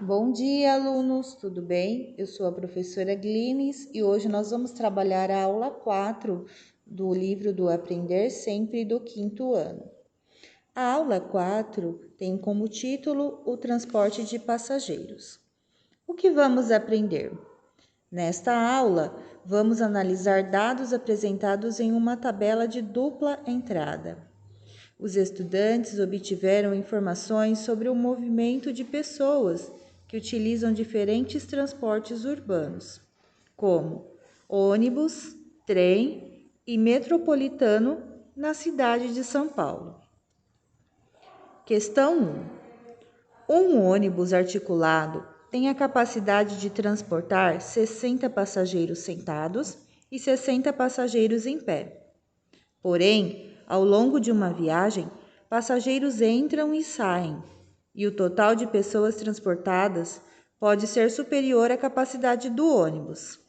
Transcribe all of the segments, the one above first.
Bom dia, alunos, tudo bem? Eu sou a professora Glines e hoje nós vamos trabalhar a aula 4 do livro do Aprender Sempre do quinto ano. A aula 4 tem como título o transporte de passageiros. O que vamos aprender? Nesta aula, vamos analisar dados apresentados em uma tabela de dupla entrada. Os estudantes obtiveram informações sobre o movimento de pessoas que utilizam diferentes transportes urbanos, como ônibus, trem e metropolitano na cidade de São Paulo. Questão 1. Um ônibus articulado tem a capacidade de transportar 60 passageiros sentados e 60 passageiros em pé. Porém, ao longo de uma viagem, passageiros entram e saem, e o total de pessoas transportadas pode ser superior à capacidade do ônibus.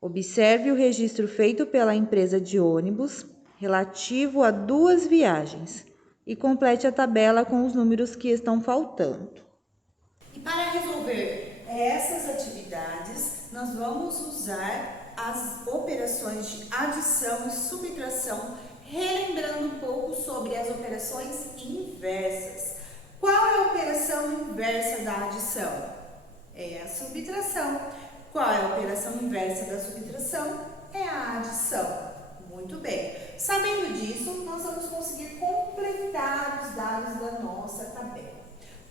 Observe o registro feito pela empresa de ônibus relativo a duas viagens e complete a tabela com os números que estão faltando. E para resolver essas atividades, nós vamos usar as operações de adição e subtração, relembrando um pouco sobre as operações inversas. Qual é a operação inversa da adição? É a subtração. Qual é a operação inversa da subtração? É a adição. Muito bem. Sabendo disso, nós vamos conseguir completar os dados da nossa tabela.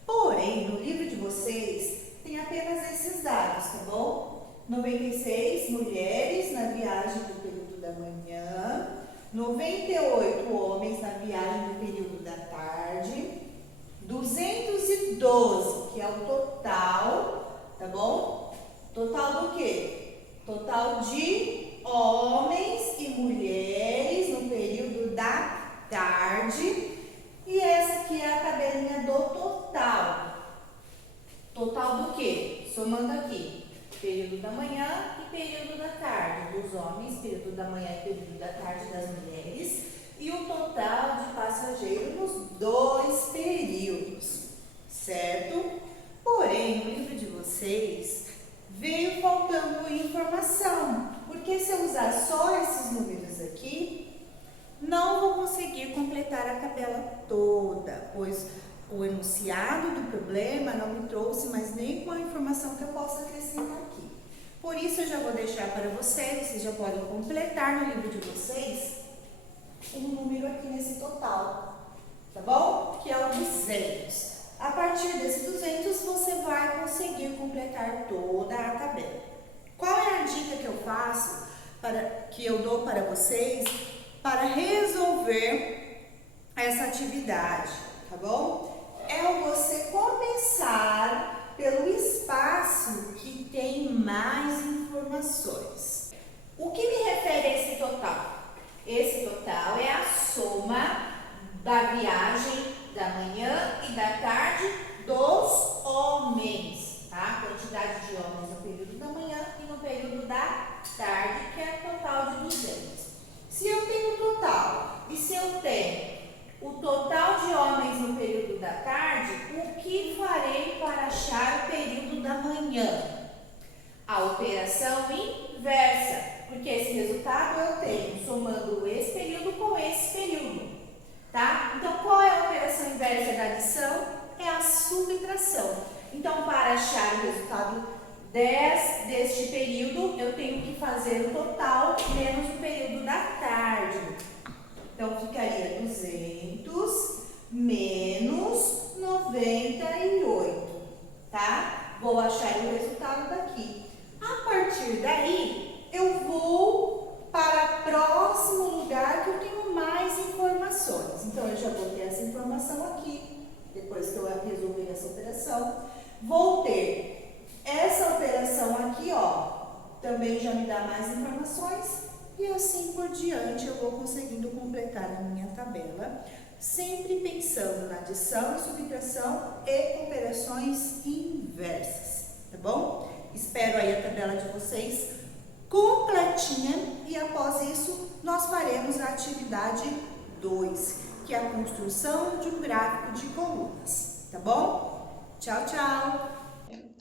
Porém, no livro de vocês, tem apenas esses dados, tá bom? 96 mulheres na viagem do período da manhã, 98 homens na viagem do período da tarde, 212, que é o total, tá bom? Total do quê? Total de homens e mulheres no período da tarde. E essa aqui é a tabelinha do total. Total do quê? Somando aqui, período da manhã e período da tarde dos homens, período da manhã e período da tarde das mulheres, e o total de passageiros nos dois períodos, certo? Porém, no livro de vocês, veio faltando informação, porque se eu usar só esses números aqui, não vou conseguir completar a tabela toda, pois o enunciado do problema não me trouxe mais nenhuma informação que eu possa acrescentar aqui. Por isso, eu já vou deixar para vocês já podem completar no livro de vocês um número aqui nesse total, tá bom? Que é o 200. A partir desse 200, você vai conseguir completar toda a tabela. Qual é a dica que eu faço, que eu dou para vocês, para resolver essa atividade, tá bom? É você começar pelo espaço que tem mais informações. O que me refere a esse total? Esse total é a soma da viagem da manhã e da tarde dos homens, tá? A quantidade de homens no período da manhã e no período da tarde, que é o total de 200. Se eu tenho o total e se eu tenho o total de homens no período da tarde, o que farei para achar o período da manhã? A operação inversa, porque esse resultado eu tenho somando esse período com esse período, tá? Então, qual é a operação inversa da adição? É a subtração. Então, para achar o resultado deste período, eu tenho que fazer o total menos o período da tarde. Então, ficaria 200 menos 98, tá? Vou achar o resultado daqui. A partir daí, eu vou para o próximo lugar que eu tenho mais informações. Então, eu já vou ter essa informação aqui, depois que eu resolver essa operação. Vou ter essa operação aqui, ó, também já me dá mais informações e assim por diante eu vou conseguindo completar a minha tabela, sempre pensando na adição e subtração e operações inversas, tá bom? Espero aí a tabela de vocês completinha e após isso nós faremos a atividade 2, que é a construção de um gráfico de colunas, tá bom? Tchau, tchau!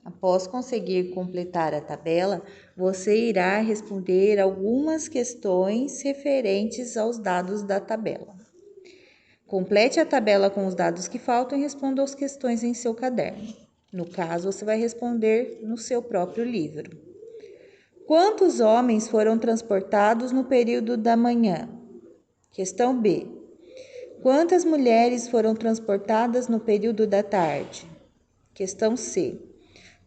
Após conseguir completar a tabela, você irá responder algumas questões referentes aos dados da tabela. Complete a tabela com os dados que faltam e responda as questões em seu caderno. No caso, você vai responder no seu próprio livro. Quantos homens foram transportados no período da manhã? Questão B. Quantas mulheres foram transportadas no período da tarde? Questão C.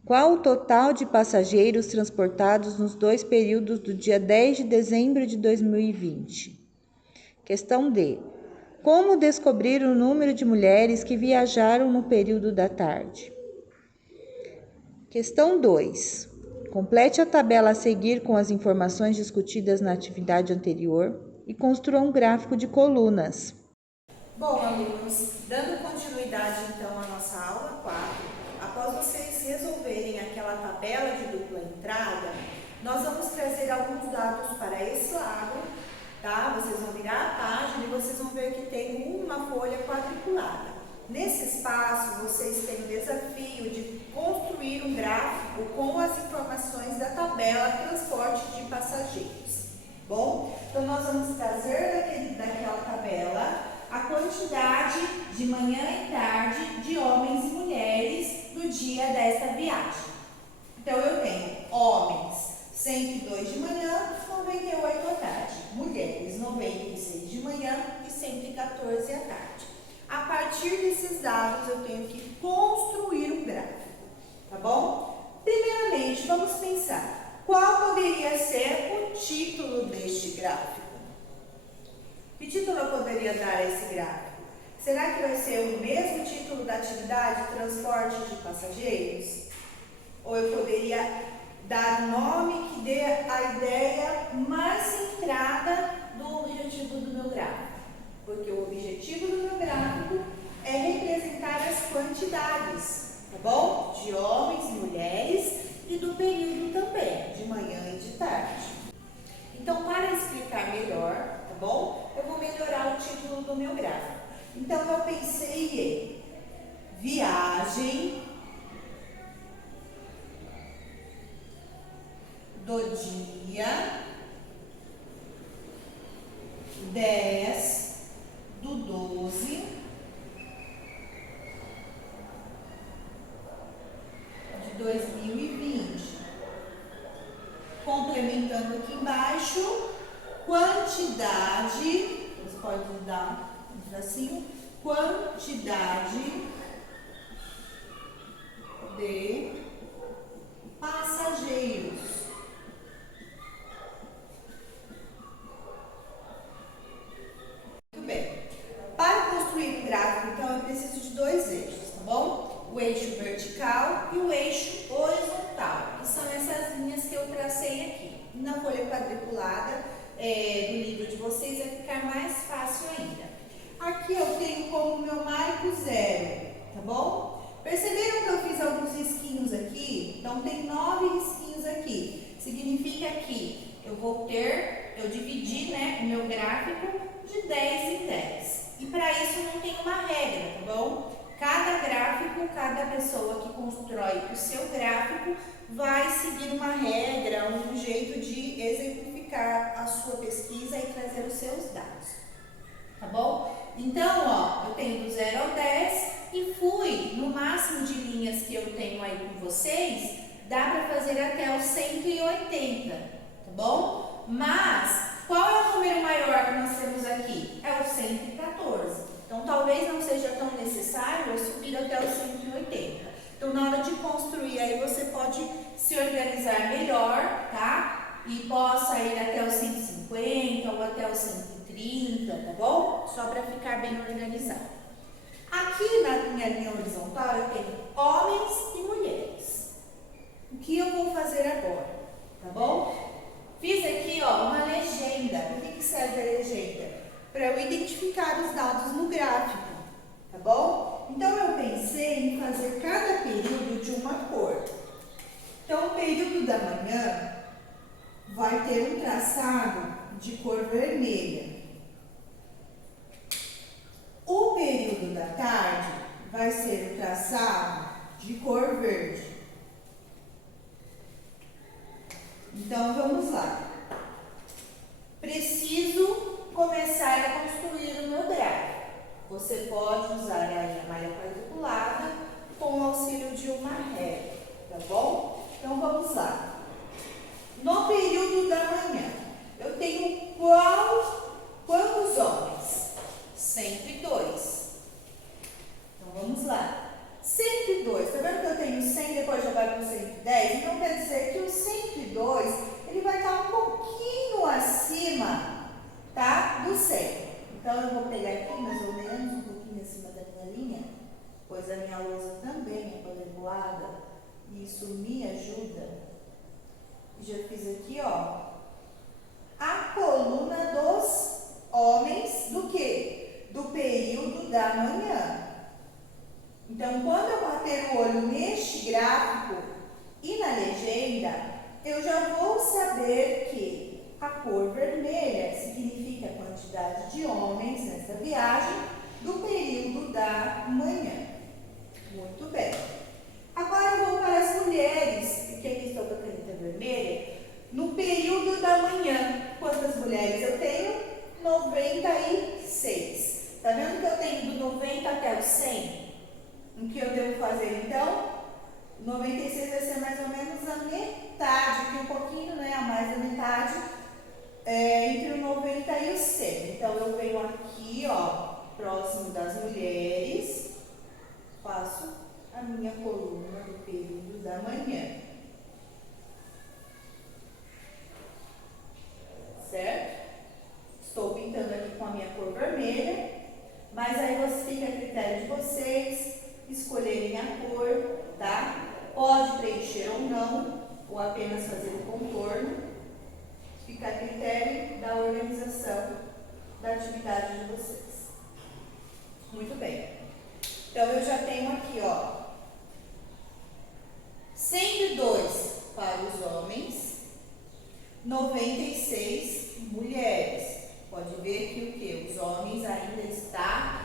Qual o total de passageiros transportados nos dois períodos do dia 10 de dezembro de 2020? Questão D. Como descobrir o número de mulheres que viajaram no período da tarde? Questão 2. Complete a tabela a seguir com as informações discutidas na atividade anterior e construa um gráfico de colunas. Bom, alunos, dando continuidade então à nossa aula 4, após vocês resolverem aquela tabela de dupla entrada, nós vamos trazer alguns dados para esse lado, tá? Vocês vão virar a página e vocês vão ver que tem uma folha quadriculada. Nesse espaço, vocês têm o desafio de construir um gráfico com as informações da tabela transporte de passageiros. Bom, então nós vamos trazer daquela tabela a quantidade de manhã e tarde de homens e mulheres no dia desta viagem. Então, eu tenho homens 102 de manhã, 98 à tarde. Mulheres 96 de manhã e 114 à tarde. A partir desses dados, eu tenho que construir um gráfico, tá bom? Primeiramente, vamos pensar, qual poderia ser o título deste gráfico? Que título eu poderia dar a esse gráfico? Será que vai ser o mesmo título da atividade, transporte de passageiros? Ou eu poderia dar um nome que dê a ideia mais centrada do objetivo do meu gráfico? Porque o objetivo do meu gráfico é representar as quantidades, tá bom? De homens e mulheres e do período também, de manhã e de tarde. Então, para explicar melhor, tá bom? Eu vou melhorar o título do meu gráfico. Então, eu pensei em viagem do dia 10 do 12 de 2020. Complementando aqui embaixo, quantidade, você pode dar um tracinho, quantidade de passageiros. Muito bem. Para construir um gráfico, então, eu preciso de dois eixos, tá bom? O eixo vertical e o eixo horizontal, que são essas linhas que eu tracei aqui. Na folha quadriculada do livro de vocês vai ficar mais fácil ainda. Aqui eu tenho como meu marco 0, tá bom? Perceberam que eu fiz alguns risquinhos aqui? Então, tem 9 risquinhos aqui. Significa que eu dividi, né, o meu gráfico de 10 em 10. E para isso não tem uma regra, tá bom? Cada gráfico, cada pessoa que constrói o seu gráfico vai seguir uma regra, um jeito de exemplificar a sua pesquisa e trazer os seus dados, tá bom? Então, ó, eu tenho do 0 ao 10 e fui no máximo de linhas que eu tenho aí com vocês, dá para fazer até os 180, tá bom? Mas, qual é o número maior que nós temos aqui? É o 114. Então, talvez não seja tão necessário eu subir até os 180. Então, na hora de construir, aí você pode se organizar melhor, tá? E possa ir até os 150 ou até os 130, tá bom? Só para ficar bem organizado. Aqui na minha linha horizontal, eu tenho homens e mulheres. O que eu vou fazer agora, tá bom? Fiz aqui, ó, uma legenda. Por que serve a legenda? Para eu identificar os dados no gráfico, tá bom? Então, eu pensei em fazer cada período de uma cor. Então, o período da manhã vai ter um traçado de cor vermelha. O período da tarde vai ser o traçado de cor verde. Então, vamos lá. Preciso começar a construir o meu gráfico. Você pode usar aí a malha quadriculada com o auxílio de uma régua, tá bom? Então, vamos lá. No período da manhã, eu tenho quantos homens? 102. Então, vamos lá. 102, tá vendo que eu tenho 100, depois já vai para o 110? Então, quer dizer que o 102, ele vai estar um pouquinho acima, tá? Do 100. Então, eu vou pegar aqui, mais ou menos, um pouquinho acima da minha linha, pois a minha lousa também é quadriculada, e isso me ajuda. Já fiz aqui, ó, a coluna dos homens do quê? Do período da manhã. Então, quando eu bater o olho neste gráfico e na legenda, eu já vou saber que a cor vermelha significa a quantidade de homens nessa viagem do período da manhã. Muito bem. Agora eu vou para as mulheres, porque aqui estou com a caneta vermelha. No período da manhã, quantas mulheres eu tenho? 96. Tá vendo que eu tenho do 90 até o 100? O que eu devo fazer então? 96 vai ser mais ou menos a metade, aqui um pouquinho, né? A mais da metade, entre o 90 e o 100. Então, eu venho aqui, ó, próximo das mulheres, faço a minha coluna do período da manhã. Certo? Estou pintando aqui com a minha cor vermelha, mas aí fica a critério de vocês escolherem a cor, tá? Pode preencher ou não, ou apenas fazer o contorno. Fica a critério da organização da atividade de vocês. Muito bem. Então, eu já tenho aqui, ó, 102 para os homens, 96 mulheres. Pode ver que o quê? Os homens ainda estão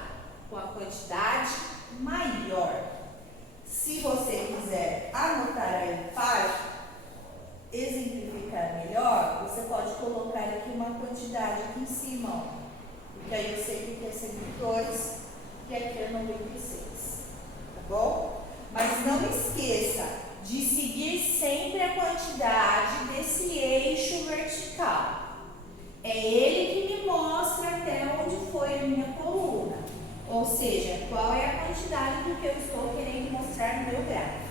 com a quantidade maior. Se você quiser anotar aí para exemplificar melhor, você pode colocar aqui uma quantidade aqui em cima, ó. Porque aí eu sei que aqui é 102 e aqui é 96, tá bom? Mas não esqueça de seguir sempre a quantidade desse eixo vertical. É ele que me mostra até onde foi a minha coluna. Ou seja, qual é a quantidade do que eu estou querendo mostrar no meu gráfico.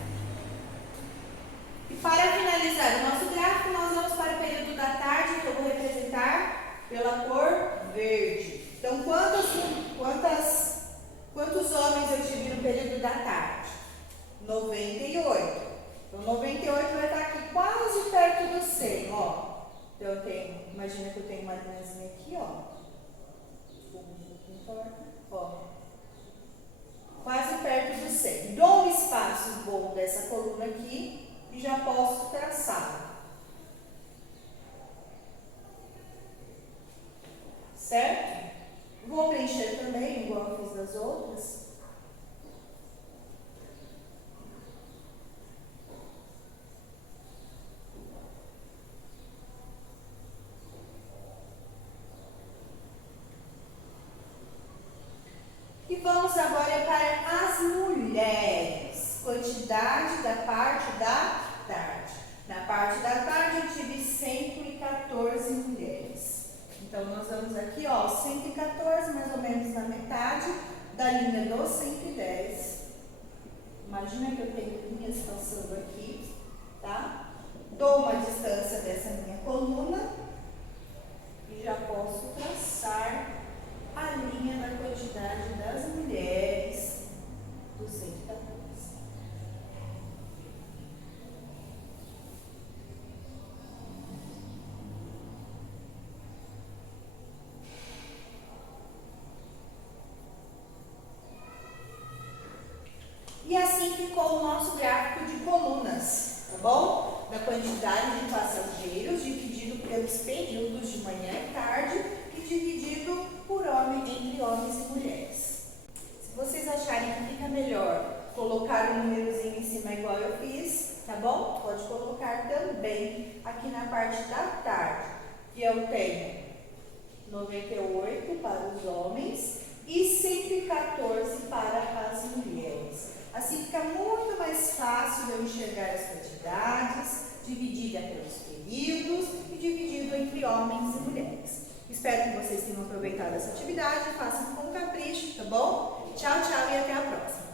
E para finalizar o nosso gráfico, nós vamos para o período da tarde, que eu vou representar pela cor verde. Então, quantos homens eu tive no período da tarde? 98. Então, 98 vai estar aqui quase perto do 100, ó. Então, imagina que eu tenho uma linhazinha aqui, ó. Ó, quase perto do 100. Dou um espaço bom dessa coluna aqui e já posso traçar. Certo? Vou preencher também, igual eu fiz das outras. E vamos agora para as mulheres. Quantidade da parte da tarde. Na parte da tarde eu tive 114 mulheres. Então, nós vamos aqui, ó, 114, mais ou menos na metade da linha dos 110. Imagina que eu tenho linhas passando aqui, tá? Dou uma distância dessa minha coluna e já posso traçar a linha da quantidade das mulheres do 114. E assim ficou o nosso gráfico de colunas, tá bom? Da quantidade de passageiros dividido pelos períodos de manhã e tarde e dividido por entre homens e mulheres. Se vocês acharem que fica melhor colocar o númerozinho em cima igual eu fiz, tá bom? bom? Pode colocar também aqui na parte da tarde, que eu tenho 98 para os homens e 114 para as mulheres. Assim fica muito mais fácil de eu enxergar as quantidades, dividida pelos períodos e dividido entre homens e mulheres. Espero que vocês tenham aproveitado essa atividade, façam com capricho, tá bom? Tchau, tchau e até a próxima!